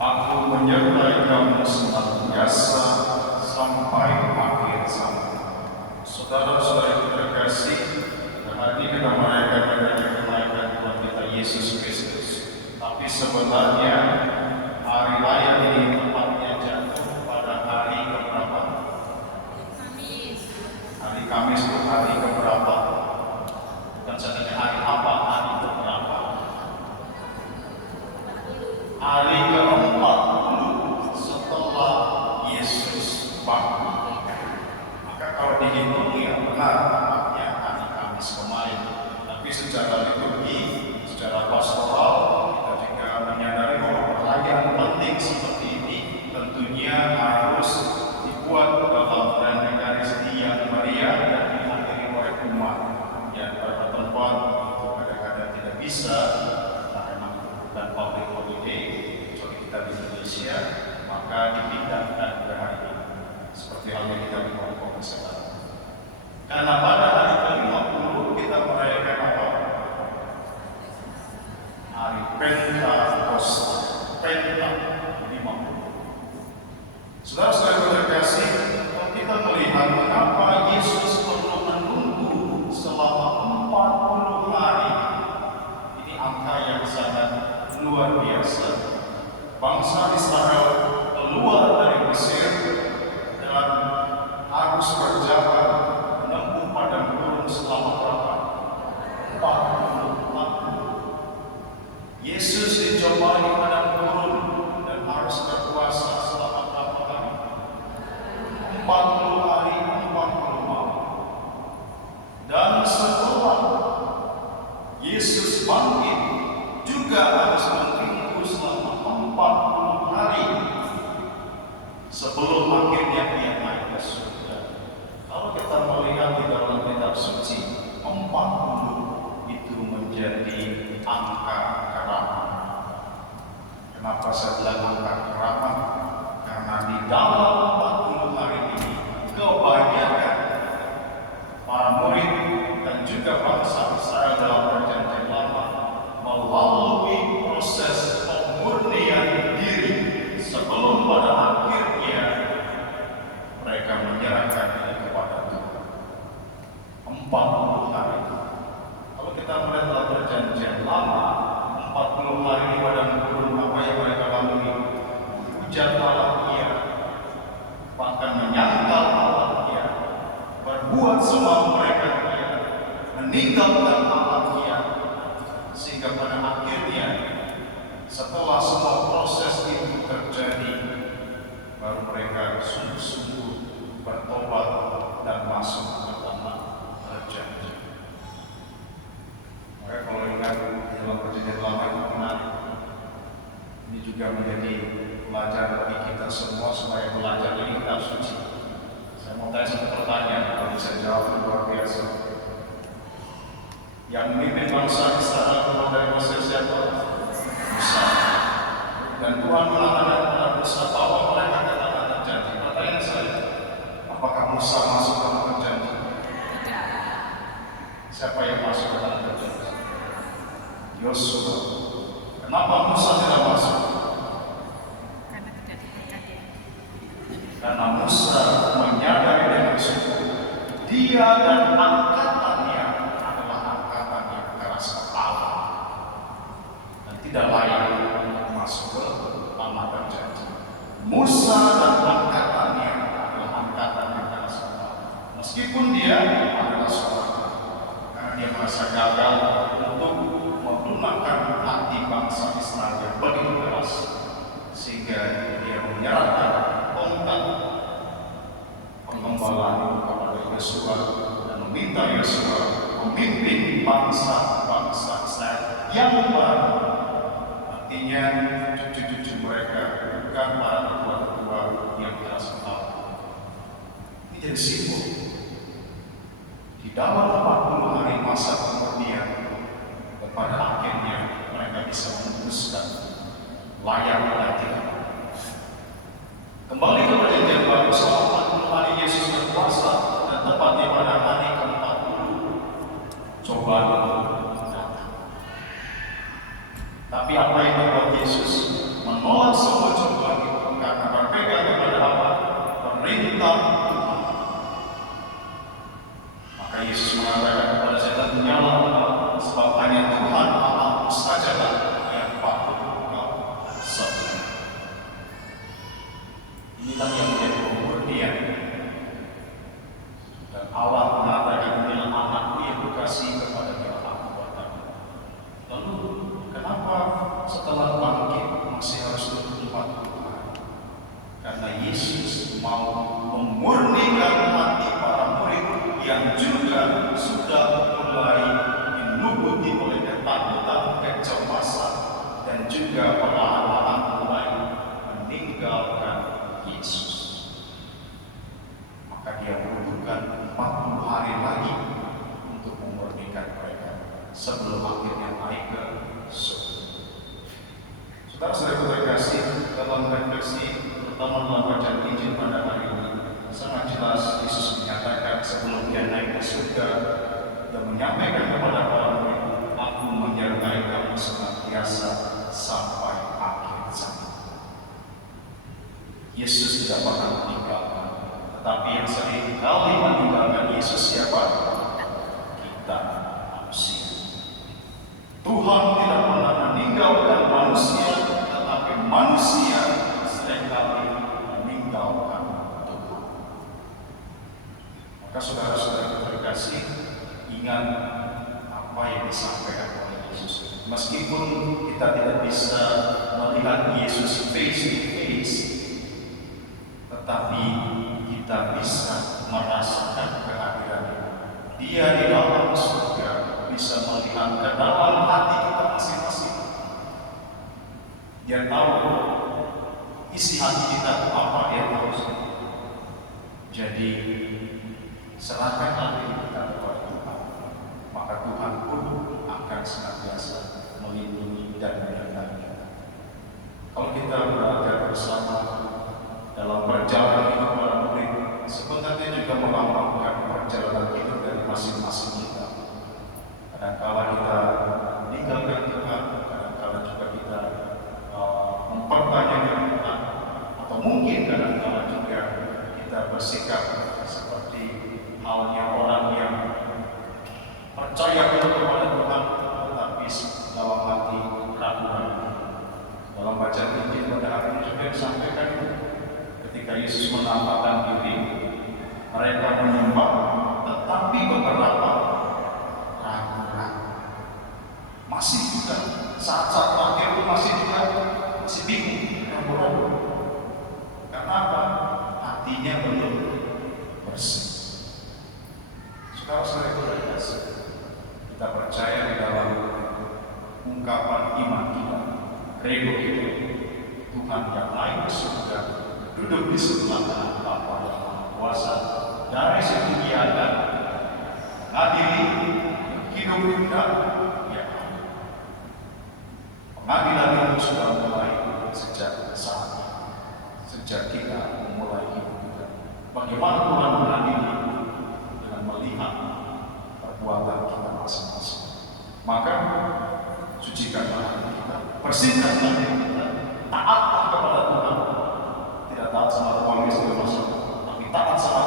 Aku menyertai kamu senantiasa sampai akhir zaman. Saudara-saudara terkasih, hari ini kita merayakan kenaikan Tuhan kita Yesus Kristus. Tapi sebenarnya hari raya ini tepatnya jatuh pada hari keberapa? Kamis. Hari Kamis itu hari keberapa? Bukan saja hari apa, hari keberapa? Hari ke-40 setelah Yesus bangkit. Maka kalau dihitung ya benar tepatnya hari Kamis kemarin. Tapi secara liturgi, secara pastoral, kita juga menyadari bahwa perayaan penting seperti ini tentunya harus dibuat dalam Eucharistia Maria dan dihadiri oleh umat. Ya, beberapa tempat kadang-kadang tidak bisa karena dan public holiday, kecuali kita di Indonesia, maka dipindahkan ke hari ini. Seperti halnya kita di Hongkong sekarang. Karena pada hari ke-50 kita merayakan apa? Hari Pentakosta. Penta 50. Saudara-saudara terkasih, kalau kita melihat mengapa Yesus perlu menunggu selama 40 hari. Ini angka yang sangat luar biasa. Bangsa Israel keluar dari Mesir dan harus berjalan menempuh padang gurun selama berapa? 40 tahun. Yesus dicobai di padang gurun dan harus berpuasa selama berapa hari? 40 hari, 40 malam. Dan setelah Yesus bangkit juga harus menunggu selama 40 hari sebelum akhirnya dia naik ke surga. Kalau kita melihat di dalam kitab suci, 40 itu menjadi angka keramat. Kenapa saya bilang angka keramat? Karena di dalam 40 hari ini kebanyakan para murid dan juga bangsa Israel dalam perjanjian lama melalui proses pemurnian diri sebelum pada akhirnya mereka menyerahkan diri kepada Tuhan. 40 hari. Kalau kita melihat dalam perjanjian lama, 40 hari di padang gurun, apa yang mereka lalui? Menghujat Allah-Nya, bahkan menyangkal Allah-Nya, berbuat semua mereka meninggalkan Allah-Nya, sehingga pada akhirnya setelah semua proses itu terjadi, baru mereka sungguh-sungguh bertobat dan masuk ke tanah perjanjian. Maka kalau ingat dalam perjanjian lama itu menarik. Ini juga menjadi pelajaran bagi kita semua supaya belajar dari kitab suci. Saya mau tanya satu pertanyaan, kalau bisa jawab luar biasa. Yang memimpin bangsa Israel keluar dari Mesir siapa? Musa. Dan Tuhan mengatakan kepada Musa bahwa mereka ke tanah terjanji. Pertanyaan saya, apakah Musa masuk ke tanah terjanji? Tidak. Siapa yang masuk ke tanah terjanji? Yosua. Kenapa Musa tidak masuk? Karena Musa menyadari dengan sungguh dia dan angkatannya adalah angkatan yang keras kepala dan tidak layak masuk ke tanah terjanji. Musa dan angkatannya adalah angkatan yang keras kepala. Meskipun dia adalah seorang, karena dia merasa gagal untuk melunakkan hati bangsa Israel yang begitu keras, sehingga dia menyerahkan tongkat pengembalaan kepada Yosua dan meminta Yosua memimpin bangsa-bangsa Israel yang baru. Artinya cucu-cucu mereka, bukan para tua-tua yang keras kepala. Ini jadi simbol. Di dalam 40 hari masa pemurnian, pada akhirnya mereka bisa memutuskan layak mati. Kembali ke perjanjian baru, selama 40 hari Yesus berpuasa dan tepatnya pada hari ke-40 cobaan datang. Tapi apa yang membuat Yesus menolak semua karena Yesus mau memurnikan hati para murid yang juga sudah mulai dilubuti oleh ketakutan, kecemasan, dan juga perlahan-lahan mulai meninggalkan Yesus. Maka dia membutuhkan 40 hari lagi untuk memurnikan mereka sebelum akhirnya naik ke surga. Saudara-saudara terkasih, dalam refleksi terutama dalam bacaan Injil pada hari ini, sangat jelas Yesus menyatakan sebelum dia naik ke surga dan menyampaikan kepada para murid, "Aku menyertai kamu senantiasa sampai akhir zaman." Yesus tidak pernah meninggalkan, tetapi yang sering kali meninggalkan Yesus siapa? Kita manusia. Tuhan tidak pernah meninggalkan manusia, tetapi manusia seringkali meninggalkan Tuhan. Maka saudara-saudara terkasih, ingat apa yang disampaikan oleh Yesus. Meskipun kita tidak bisa melihat Yesus face to face, tetapi kita bisa merasakan kehadirannya. Dia di dalam surga bisa melihat ke dalam hati kita masing-masing. Dia tahu isi hati kita itu apa, dia tahu. Jadi serahkan hati kita kepada Tuhan, maka Tuhan pun akan senantiasa melindungi dan menyertai kita. Kalau kita belajar bersama dalam perjalanan hidup para murid, sebenarnya juga melambangkan perjalanan hidup dari masing-masing kita. Kadang-kala kita meninggalkan Tuhan, kadang-kala juga kita mempertanyakan Tuhan, atau mungkin kadang-kala juga kita bersikap seperti halnya orang yang percaya kepada Tuhan, tetapi dalam hati ragu-ragu. Dalam bacaan Injil pada hari ini juga disampaikan itu. Ketika Yesus menampakkan diri, mereka menyembah, tetapi beberapa ragu-ragu. Masih juga saat-saat terakhir itu masih bingung, ragu-ragu. Karena apa? Hatinya belum bersih. Saudara-saudara terkasih, kita percaya di dalam ungkapan iman kita, credo itu, Tuhan yang naik ke surga, duduk di sebelah kanan Bapa yang Maha Kuasa. Dari situ Dia akan mengadili hidup kita. Ya, pengadilan itu sudah mulai sejak saat ini, sejak kita memulai hidup kita. Bagaimana Tuhan mengadili? Dengan melihat perbuatan kita masing-masing. Maka sucikanlah hati kita, bersihkanlah hati kita, taatlah kepada Tuhan. Tidak taat sama tukang es itu masalah, tapi taat sama